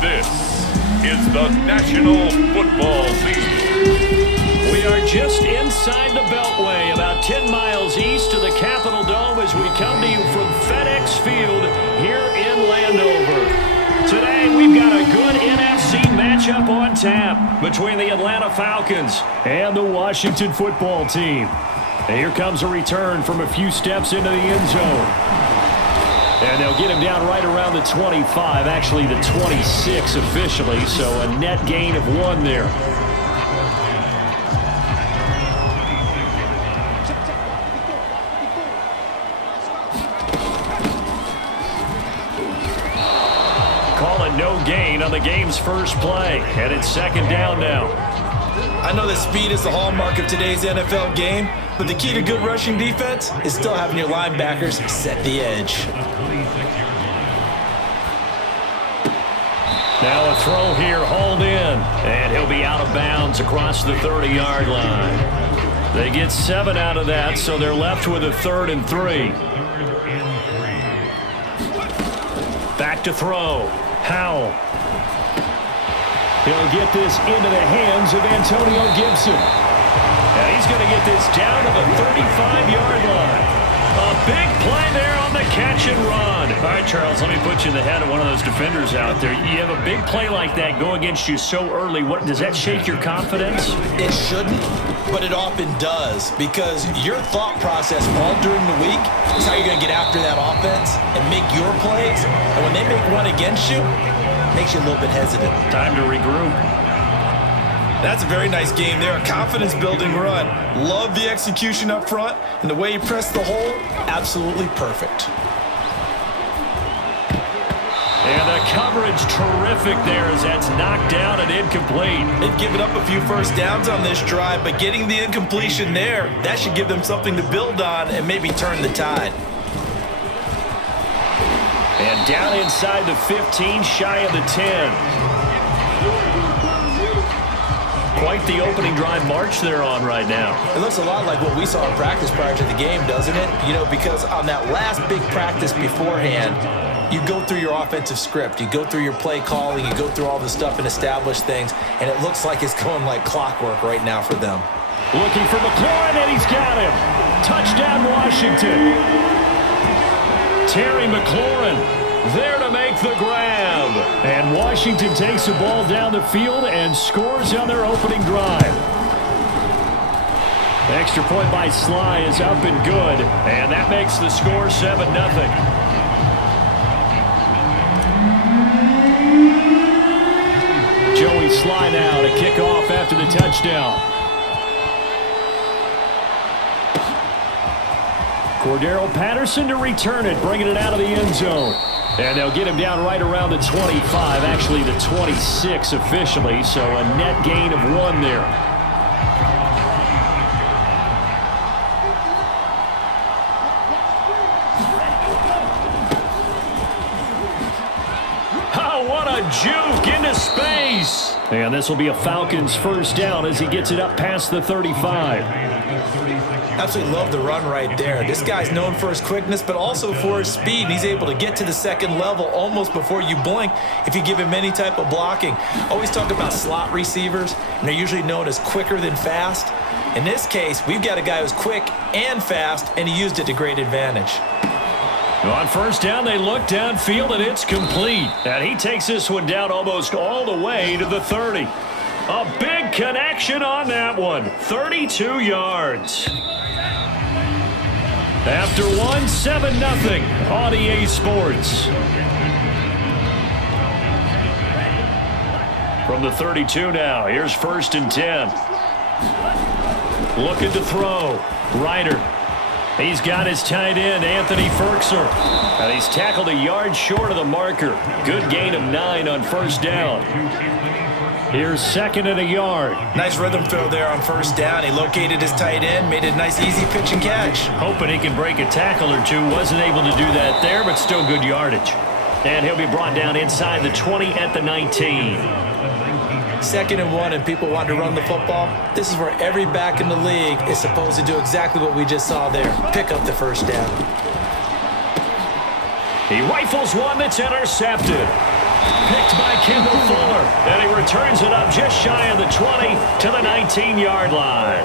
This is the National Football League. We are just inside the Beltway, about 10 miles east of the Capitol Dome as we come to you from FedEx Field here in Landover. Today we've got a good NFC matchup on tap between the Atlanta Falcons and the Washington Football Team. And here comes a return from a few steps into the end zone. And they'll get him down right around the 25, actually the 26 officially, so a net gain of 1 there. Call it no gain on the game's first play, and it's second down now. I know that speed is the hallmark of today's NFL game, but the key to good rushing defense is still having your linebackers set the edge. Now a throw here, hauled in, and he'll be out of bounds across the 30-yard line. They get 7 out of that, so they're left with a 3rd and 3. Back to throw. Howell. He'll get this into the hands of Antonio Gibson. And he's going to get this down to the 35-yard line. A big play there on the catch and run. All right, Charles, let me put you in the head of one of those defenders out there. You have a big play like that go against you so early. What does that shake your confidence? It shouldn't, but it often does, because your thought process all during the week is how you're going to get after that offense and make your plays. And when they make one against you, it makes you a little bit hesitant. Time to regroup. That's a very nice game there, a confidence-building run. Love the execution up front, and the way he pressed the hole, absolutely perfect. And the coverage terrific there as that's knocked down and incomplete. They've given up a few first downs on this drive, but getting the incompletion there, that should give them something to build on and maybe turn the tide. And down inside the 15, shy of the 10. Quite the opening drive march they're on right now. It looks a lot like what we saw in practice prior to the game, doesn't it? You know, because on that last big practice beforehand, you go through your offensive script, you go through your play calling, you go through all the stuff and establish things, and it looks like it's going like clockwork right now for them. Looking for McLaurin, and he's got him. Touchdown, Washington. Terry McLaurin there to make the grab. And Washington takes the ball down the field and scores on their opening drive. The extra point by Sly is up and good, and that makes the score 7-0. Joey Sly now to kick off after the touchdown. Cordero Patterson to return it, bringing it out of the end zone. And they'll get him down right around the 25, actually the 26 officially, so a net gain of 1 there. Oh, what a juke into space. And this will be a Falcons first down as he gets it up past the 35. Absolutely love the run right there. This guy's known for his quickness, but also for his speed. And he's able to get to the second level almost before you blink if you give him any type of blocking. Always talk about slot receivers, and they're usually known as quicker than fast. In this case, we've got a guy who's quick and fast, and he used it to great advantage. On first down, they look downfield, and it's complete. And he takes this one down almost all the way to the 30. A big connection on that one. 32 yards. After 1, 7-0 on EA Sports. From the 32 now, here's 1st and 10. Looking to throw. Ryder. He's got his tight end, Anthony Ferkser. And he's tackled a yard short of the marker. Good gain of 9 on first down. Here's 2nd and a yard. Nice rhythm throw there on first down. He located his tight end, made a nice easy pitch and catch. Hoping he can break a tackle or two. Wasn't able to do that there, but still good yardage. And he'll be brought down inside the 20 at the 19. 2nd and 1, and people want to run the football. This is where every back in the league is supposed to do exactly what we just saw there. Pick up the first down. He rifles one that's intercepted. Picked by Kendall Fuller. And he returns it up just shy of the 20 to the 19-yard line.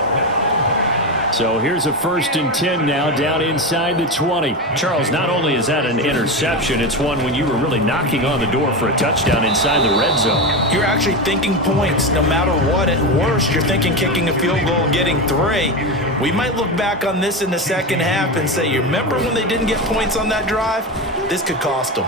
So here's a 1st and 10 now down inside the 20. Charles, not only is that an interception, it's one when you were really knocking on the door for a touchdown inside the red zone. You're actually thinking points no matter what. At worst, you're thinking kicking a field goal and getting 3. We might look back on this in the second half and say, you remember when they didn't get points on that drive? This could cost them.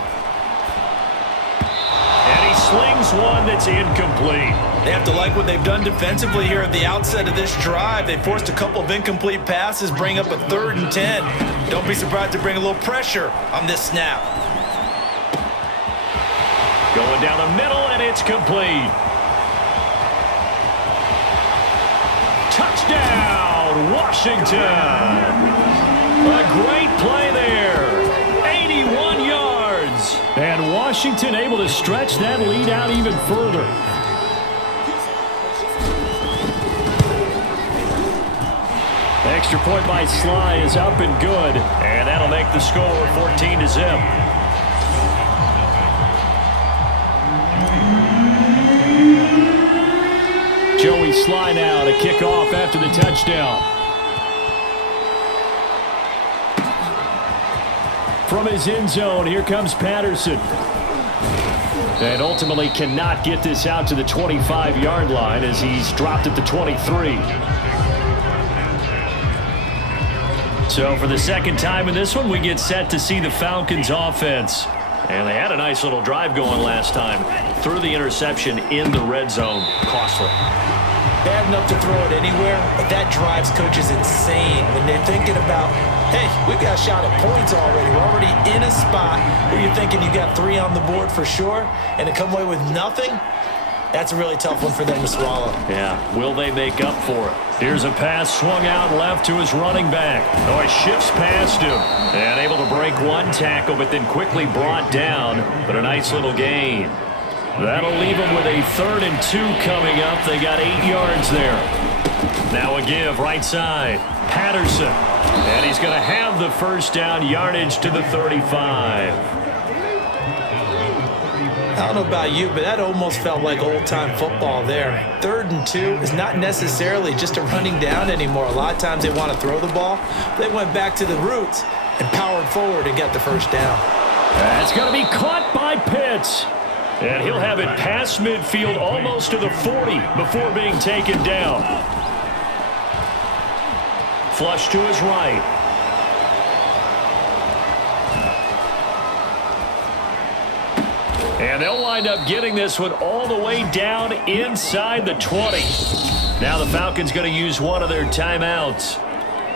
And he slings one that's incomplete. They have to like what they've done defensively here at the outset of this drive. They forced a couple of incomplete passes, bring up a 3rd and 10. Don't be surprised to bring a little pressure on this snap. Going down the middle, and it's complete. Touchdown, Washington. A great play there. 81 yards. And Washington able to stretch that lead out even further. Extra point by Sly is up and good. And that'll make the score 14-0. Joey Sly now to kick off after the touchdown. From his end zone, here comes Patterson. And ultimately cannot get this out to the 25-yard line as he's dropped at the 23. So for the second time in this one, we get set to see the Falcons offense. And they had a nice little drive going last time. Threw the interception in the red zone. Costly. Bad enough to throw it anywhere, but that drives coaches insane when they're thinking about, hey, we've got a shot at points already. We're already in a spot where you're thinking you got 3 on the board for sure, and to come away with nothing, that's a really tough one for them to swallow. Yeah, will they make up for it? Here's a pass swung out left to his running back. Oh, he shifts past him. And able to break one tackle, but then quickly brought down. But a nice little gain. That'll leave them with a 3rd and 2 coming up. They got 8 yards there. Now a give right side. Patterson. And he's going to have the first down, yardage to the 35. I don't know about you, but that almost felt like old-time football there. 3rd and 2 is not necessarily just a running down anymore. A lot of times they want to throw the ball. They went back to the roots and powered forward and got the first down. That's going to be caught by Pitts. And he'll have it past midfield almost to the 40 before being taken down. Flush to his right. And they'll wind up getting this one all the way down inside the 20. Now the Falcons going to use one of their timeouts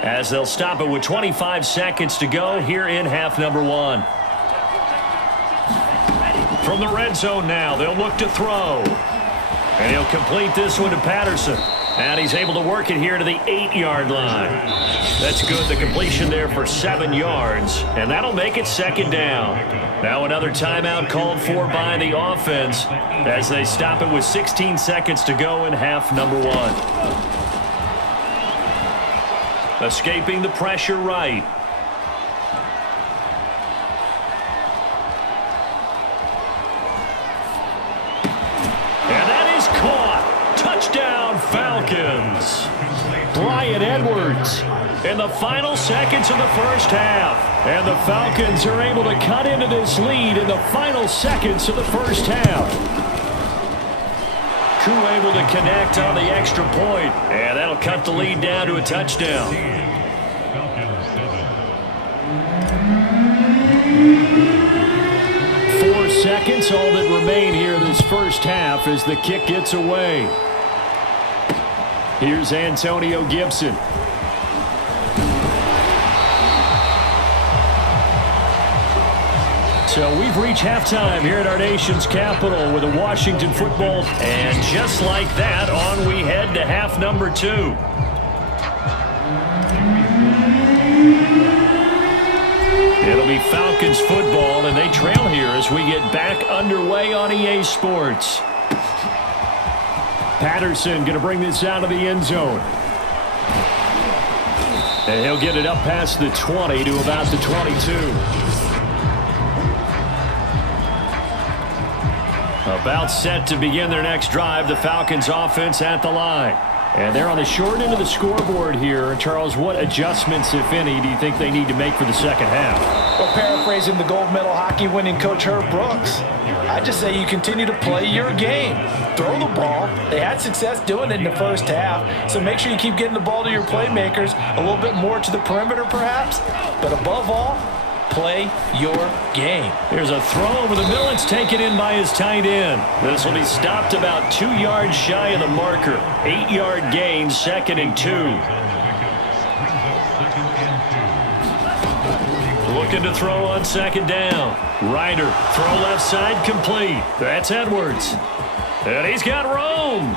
as they'll stop it with 25 seconds to go here in half number 1. From the red zone now, they'll look to throw. And he'll complete this one to Patterson. And he's able to work it here to the 8-yard line. That's good. The completion there for 7 yards. And that'll make it 2nd down. Now another timeout called for by the offense as they stop it with 16 seconds to go in half number 1. Escaping the pressure right. And that is caught. Touchdown, Falcons. Bryan Edwards in the final seconds of the first half. And the Falcons are able to cut into this lead in the final seconds of the first half. Koo able to connect on the extra point. And that'll cut the lead down to a touchdown. Seconds, all that remain here this first half as the kick gets away. Here's Antonio Gibson. So we've reached halftime here at our nation's capital with the Washington football. And just like that, on we head to half number 2. It'll be Falcons football, and they trail here as we get back underway on EA Sports. Patterson going to bring this out of the end zone. And he'll get it up past the 20 to about the 22. About set to begin their next drive, the Falcons offense at the line. And they're on the short end of the scoreboard here. Charles, what adjustments, if any, do you think they need to make for the second half? Well, paraphrasing the gold medal hockey winning coach Herb Brooks, I just say you continue to play your game. Throw the ball. They had success doing it in the first half, so make sure you keep getting the ball to your playmakers, a little bit more to the perimeter perhaps, but above all, play your game. Here's a throw over the middle. It's taken in by his tight end. This will be stopped about 2 yards shy of the marker. 8-yard gain, 2nd and 2. Looking to throw on 2nd down. Ryder, throw left side, complete. That's Edwards. And he's got Rome.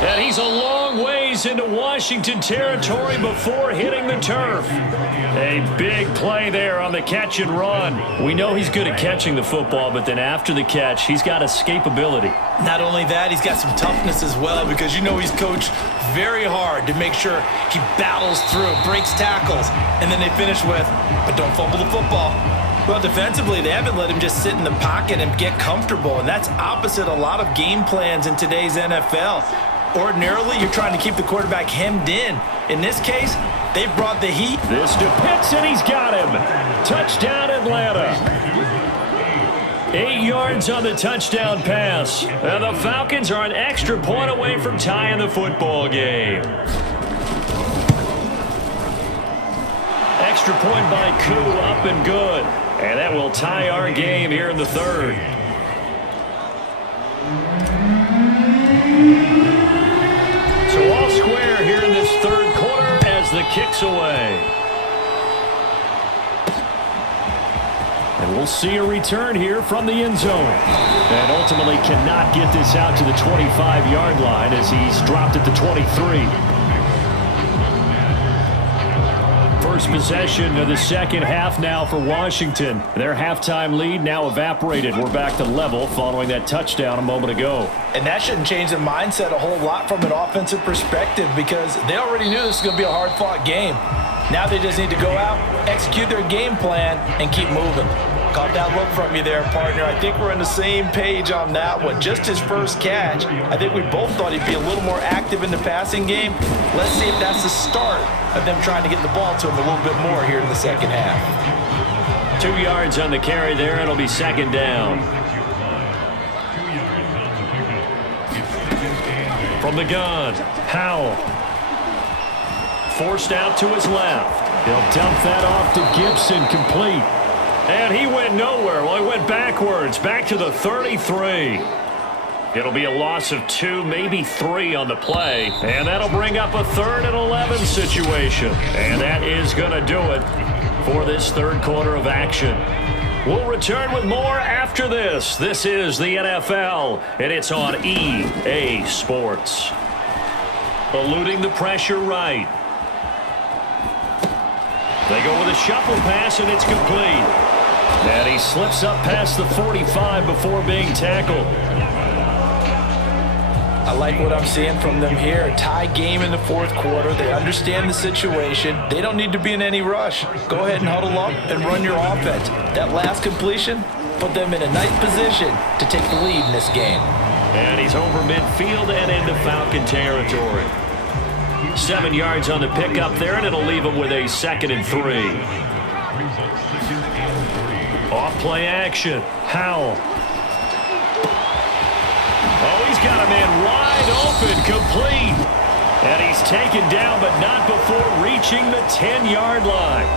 And he's a long ways into Washington territory before hitting the turf. A big play there on the catch and run. We know he's good at catching the football, but then after the catch, he's got escapability. Not only that, he's got some toughness as well, because you know he's coached very hard to make sure he battles through, breaks tackles, and then they finish with, but don't fumble the football. Well, defensively, they haven't let him just sit in the pocket and get comfortable, and that's opposite a lot of game plans in today's NFL. Ordinarily, you're trying to keep the quarterback hemmed in. In this case, they've brought the heat. This to Pitts, and he's got him. Touchdown, Atlanta. 8 yards on the touchdown pass. And the Falcons are an extra point away from tying the football game. Extra point by Koo, up and good. And that will tie our game here in the third. So all square here in this third quarter as the kick's away. And we'll see a return here from the end zone. And ultimately cannot get this out to the 25-yard line as he's dropped at the 23. First possession of the second half now for Washington. Their halftime lead now evaporated. We're back to level following that touchdown a moment ago. And that shouldn't change the mindset a whole lot from an offensive perspective, because they already knew this was going to be a hard-fought game. Now they just need to go out, execute their game plan, and keep moving. Caught that look from you there, partner. I think we're on the same page on that one. Just his first catch. I think we both thought he'd be a little more active in the passing game. Let's see if that's the start of them trying to get the ball to him a little bit more here in the second half. 2 yards on the carry there. It'll be 2nd down. From the gun, Howell. Forced out to his left. He'll dump that off to Gibson, complete. And he went nowhere. Well, he went backwards, back to the 33. It'll be a loss of 2, maybe 3 on the play. And that'll bring up a 3rd and 11 situation. And that is going to do it for this third quarter of action. We'll return with more after this. This is the NFL, and it's on EA Sports. Eluding the pressure right. They go with a shuffle pass, and it's complete. And he slips up past the 45 before being tackled. I like what I'm seeing from them here. A tie game in the fourth quarter. They understand the situation. They don't need to be in any rush. Go ahead and huddle up and run your offense. That last completion put them in a nice position to take the lead in this game. And he's over midfield and into Falcon territory. 7 yards on the pickup there, and it'll leave him with a 2nd and 3. Off play action. Howell. Oh, he's got a man wide open, complete. And he's taken down, but not before reaching the 10-yard line.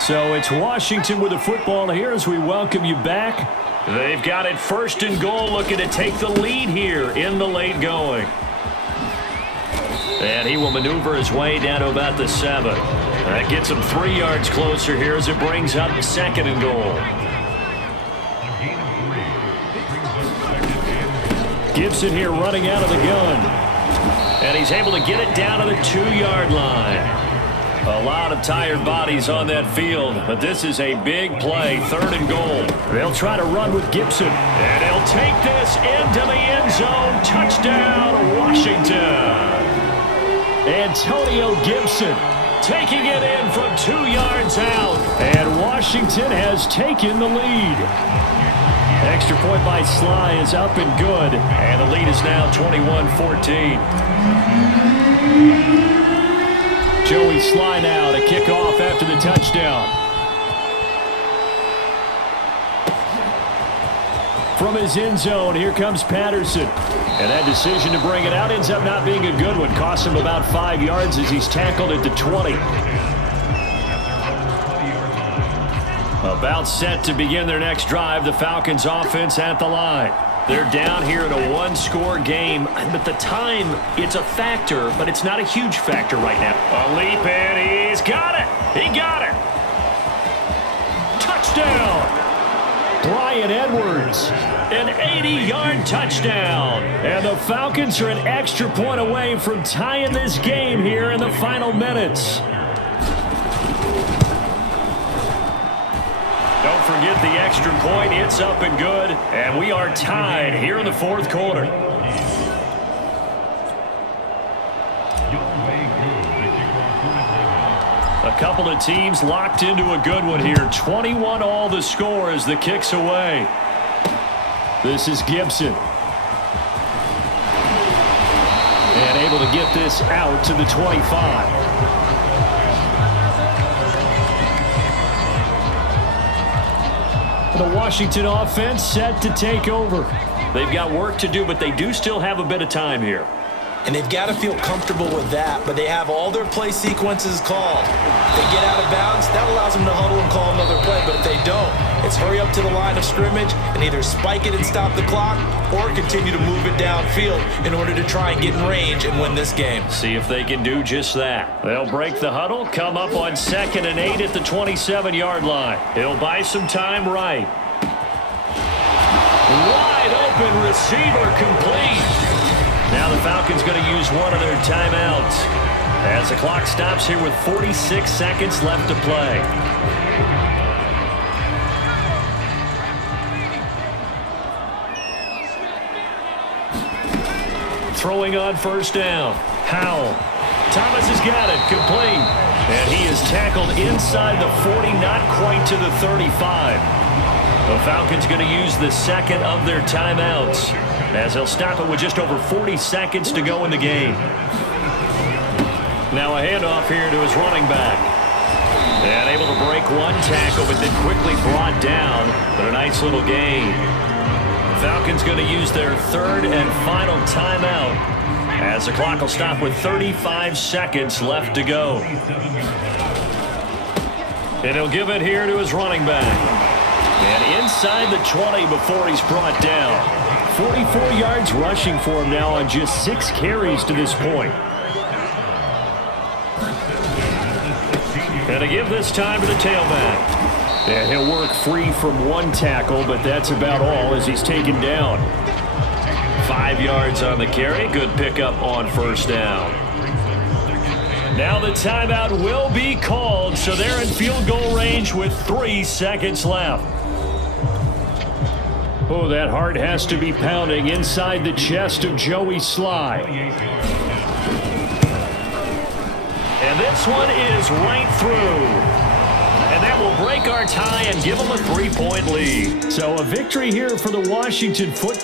So it's Washington with the football here as we welcome you back. They've got it 1st and goal, looking to take the lead here in the late going. And he will maneuver his way down to about the 7. That gets him 3 yards closer here as it brings up 2nd and goal. Gibson here running out of the gun. And he's able to get it down to the 2-yard line. A lot of tired bodies on that field, but this is a big play, 3rd and goal. They'll try to run with Gibson. And he'll take this into the end zone. Touchdown, Washington. Antonio Gibson taking it in from 2 yards out. And Washington has taken the lead. Extra point by Sly is up and good. And the lead is now 21-14. Joey Sly now to kick off after the touchdown. From his end zone, here comes Patterson. And that decision to bring it out ends up not being a good one. Cost him about 5 yards as he's tackled at the 20. About set to begin their next drive, the Falcons offense at the line. They're down here in a one-score game, but the time, it's a factor, but it's not a huge factor right now. A leap, and he's got it. He got it. Touchdown. Bryan Edwards, an 80-yard touchdown. And the Falcons are an extra point away from tying this game here in the final minutes. Don't forget the extra point. It's up and good. And we are tied here in the fourth quarter. A couple of teams locked into a good one here. 21 all the score as the kick's away. This is Gibson. And able to get this out to the 25. The Washington offense set to take over. They've got work to do, but they do still have a bit of time here. And they've got to feel comfortable with that, but they have all their play sequences called. If they get out of bounds, that allows them to huddle and call another play, but if they don't, it's hurry up to the line of scrimmage and either spike it and stop the clock or continue to move it downfield in order to try and get in range and win this game. See if they can do just that. They'll break the huddle, come up on 2nd and 8 at the 27-yard line. He'll buy some time right. Wide open receiver complete. Now the Falcons going to use one of their timeouts as the clock stops here with 46 seconds left to play. Throwing on first down. Howell. Thomas has got it. Complete. And he is tackled inside the 40, not quite to the 35. The Falcons going to use the second of their timeouts as they'll stop it with just over 40 seconds to go in the game. Now a handoff here to his running back. And able to break one tackle, but then quickly brought down. But a nice little gain. Falcons going to use their third and final timeout as the clock will stop with 35 seconds left to go. And he'll give it here to his running back. And inside the 20 before he's brought down. 44 yards rushing for him now on just 6 carries to this point. And to give this time to the tailback. And he'll work free from one tackle, but that's about all as he's taken down. 5 yards on the carry. Good pickup on first down. Now the timeout will be called, so they're in field goal range with 3 seconds left. Oh, that heart has to be pounding inside the chest of Joey Sly. And this one is right through. And that will break our tie and give them a 3-point lead. So a victory here for the Washington football